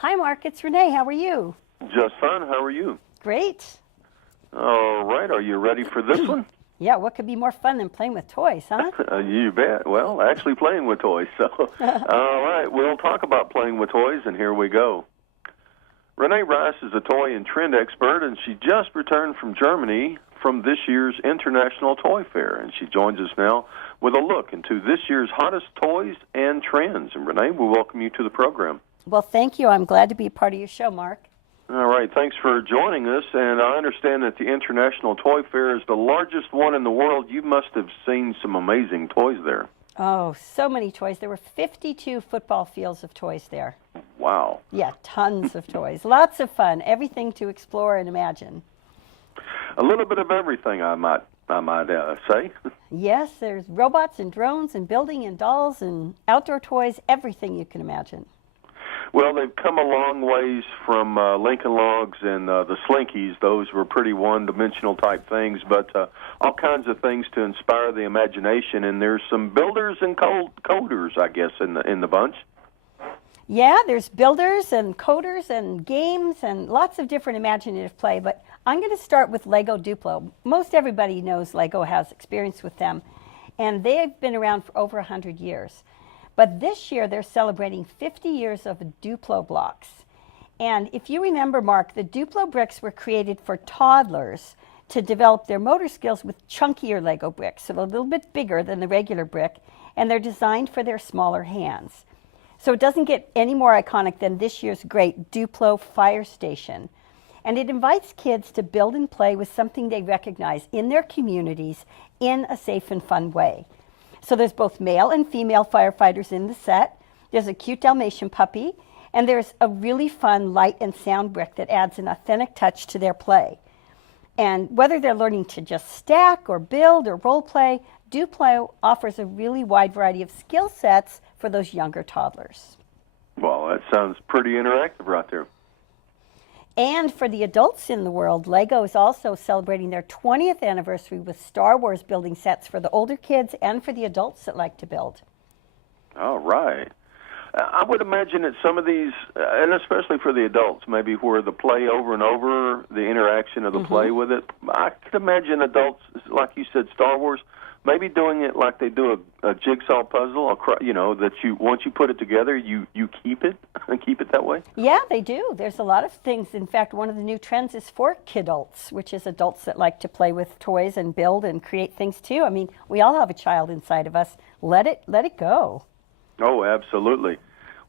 Hi, Mark. It's Renee. How are you? Just fine. How are you? Great. All right. Are you ready for this one? Yeah, what could be more fun than playing with toys, huh? You bet. Well, actually playing with toys. So, all right. We'll talk about playing with toys, and here we go. Renee Rice is a toy and trend expert, and she just returned from Germany from this year's International Toy Fair, and she joins us now with a look into this year's hottest toys and trends. And Renee, we welcome you to the program. Well, thank you. I'm glad to be a part of your show, Mark. All right, thanks for joining us, and I understand that the International Toy Fair is the largest one in the world. You must have seen some amazing toys there. Oh, so many toys. There were 52 football fields of toys there. Wow. Yeah, tons of toys. Lots of fun. Everything to explore and imagine. A little bit of everything, I might say. Yes, there's robots and drones and building and dolls and outdoor toys, everything you can imagine. Well, they've come a long ways from Lincoln Logs and the Slinkies. Those were pretty one-dimensional type things, but all kinds of things to inspire the imagination. And there's some builders and coders, I guess, in the bunch. Yeah, there's builders and coders and games and lots of different imaginative play. But I'm going to start with Lego Duplo. Most everybody knows Lego, has experience with them, and they've been around for over 100 years. But this year, they're celebrating 50 years of Duplo blocks. And if you remember, Mark, the Duplo bricks were created for toddlers to develop their motor skills with chunkier Lego bricks, so they're a little bit bigger than the regular brick, and they're designed for their smaller hands. So it doesn't get any more iconic than this year's great Duplo Fire Station. And it invites kids to build and play with something they recognize in their communities in a safe and fun way. So there's both male and female firefighters in the set. There's a cute Dalmatian puppy, and there's a really fun light and sound brick that adds an authentic touch to their play. And whether they're learning to just stack or build or role play, Duplo offers a really wide variety of skill sets for those younger toddlers. Well, that sounds pretty interactive right there. And for the adults in the world, Lego is also celebrating their 20th anniversary with Star Wars building sets for the older kids and for the adults that like to build. All right. I would imagine that some of these, and especially for the adults, maybe where the play over and over, the interaction of the play with it, I could imagine adults, like you said, Star Wars, maybe doing it like they do a jigsaw puzzle, that once you put it together, you keep it and keep it that way. Yeah, they do. There's a lot of things. In fact, one of the new trends is for kidults, which is adults that like to play with toys and build and create things too. I mean, we all have a child inside of us. Let it go. Oh, absolutely.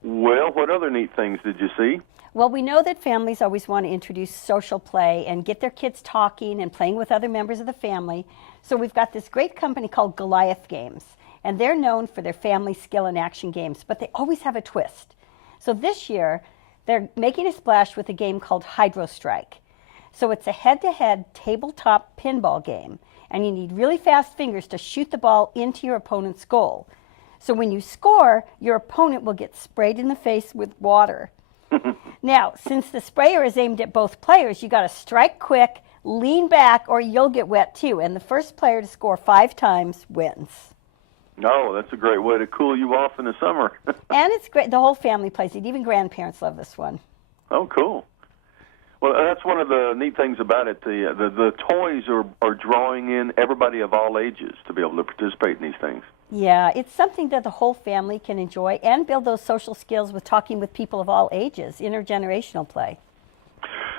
Well, what other neat things did you see? Well, we know that families always want to introduce social play and get their kids talking and playing with other members of the family. So we've got this great company called Goliath Games, and they're known for their family skill and action games, but they always have a twist. So this year, they're making a splash with a game called Hydro Strike. So it's a head-to-head tabletop pinball game, and you need really fast fingers to shoot the ball into your opponent's goal. So when you score, your opponent will get sprayed in the face with water. Now, since the sprayer is aimed at both players, you got to strike quick, lean back, or you'll get wet too. And the first player to score 5 times wins. Oh, that's a great way to cool you off in the summer. And it's great. The whole family plays it. Even grandparents love this one. Oh, cool. Well, that's one of the neat things about it. The toys are drawing in everybody of all ages to be able to participate in these things. Yeah, it's something that the whole family can enjoy and build those social skills with talking with people of all ages, intergenerational play.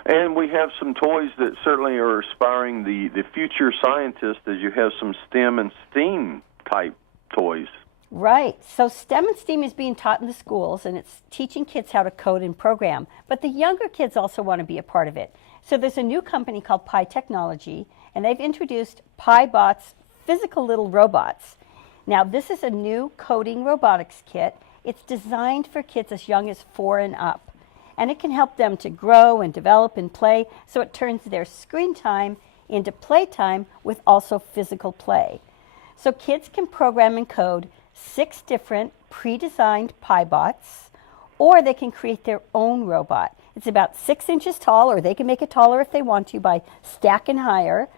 And we have some toys that certainly are inspiring the future scientists, as you have some STEM and STEAM type toys. Right. So STEM and STEAM is being taught in the schools, and it's teaching kids how to code and program. But the younger kids also want to be a part of it. So there's a new company called Pi Technology, and they've introduced PiBots, physical little robots. Now, this is a new coding robotics kit. It's designed for kids as young as 4 and up. And it can help them to grow and develop and play, so it turns their screen time into playtime with also physical play. So kids can program and code 6 different pre-designed PiBots, or they can create their own robot. It's about 6 inches tall, or they can make it taller if they want to by stacking higher.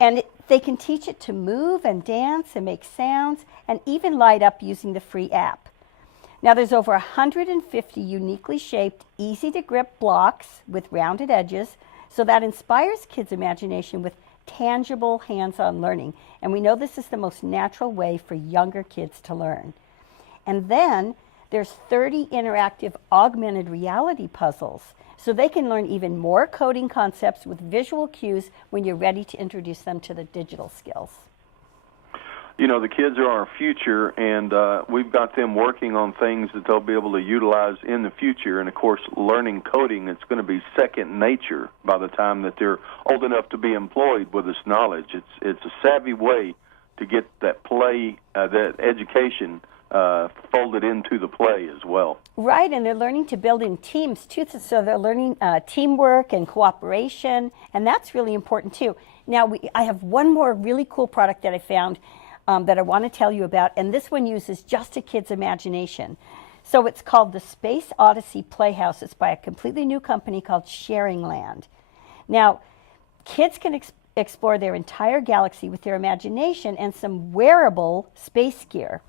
And they can teach it to move and dance and make sounds and even light up using the free app. Now there's over 150 uniquely shaped, easy to grip blocks with rounded edges, so that inspires kids' imagination with tangible hands-on learning. And we know this is the most natural way for younger kids to learn. And then there's 30 interactive augmented reality puzzles, so they can learn even more coding concepts with visual cues when you're ready to introduce them to the digital skills. You know, the kids are our future, and we've got them working on things that they'll be able to utilize in the future. And, of course, learning coding, it's going to be second nature by the time that they're old enough to be employed with this knowledge. It's a savvy way to get that play, that education folded into the play as well. Right, and they're learning to build in teams, too, so they're learning teamwork and cooperation, and that's really important, too. Now, I have one more really cool product that I found that I want to tell you about, and this one uses just a kid's imagination. So it's called the Space Odyssey Playhouse. It's by a completely new company called Sharing Land. Now, kids can explore their entire galaxy with their imagination and some wearable space gear.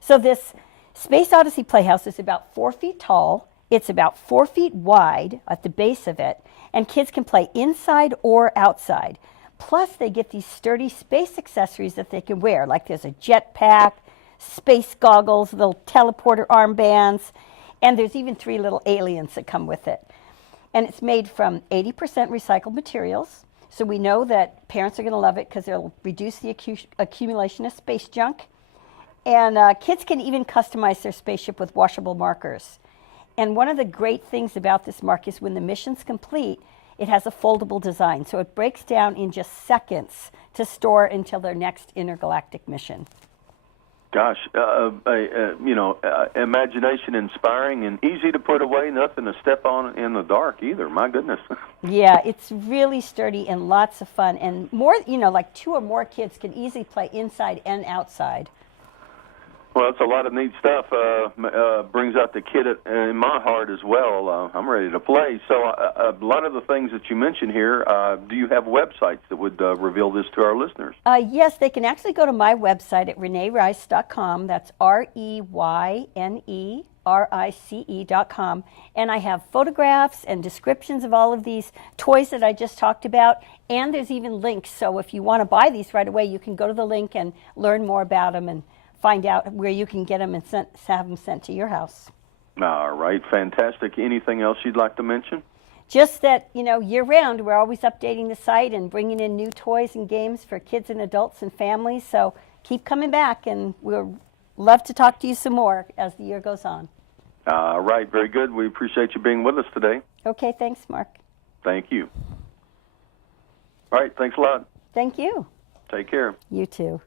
So this Space Odyssey Playhouse is about 4 feet tall. It's about 4 feet wide at the base of it, and kids can play inside or outside. Plus, they get these sturdy space accessories that they can wear, like there's a jetpack, space goggles, little teleporter armbands, and there's even 3 little aliens that come with it. And it's made from 80% recycled materials, so we know that parents are going to love it because it'll reduce the accumulation of space junk. And kids can even customize their spaceship with washable markers. And one of the great things about this, Mark, is when the mission's complete, it has a foldable design, so it breaks down in just seconds to store until their next intergalactic mission. Gosh, imagination inspiring and easy to put away, nothing to step on in the dark either. My goodness. Yeah, it's really sturdy and lots of fun. And more, like 2 or more kids can easily play inside and outside. Well, it's a lot of neat stuff. Brings out the kid in my heart as well. I'm ready to play. So a lot of the things that you mentioned here, do you have websites that would reveal this to our listeners? Yes, they can actually go to my website at ReyneRice.com. That's ReyneRice.com. And I have photographs and descriptions of all of these toys that I just talked about. And there's even links. So if you want to buy these right away, you can go to the link and learn more about them and find out where you can get them and have them sent to your house. All right, fantastic. Anything else you'd like to mention? Just that, year-round, we're always updating the site and bringing in new toys and games for kids and adults and families. So keep coming back, and we'll love to talk to you some more as the year goes on. All right, very good. We appreciate you being with us today. Okay, thanks, Mark. Thank you. All right, thanks a lot. Thank you. Take care. You too.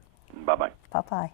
Bye-bye. Bye-bye.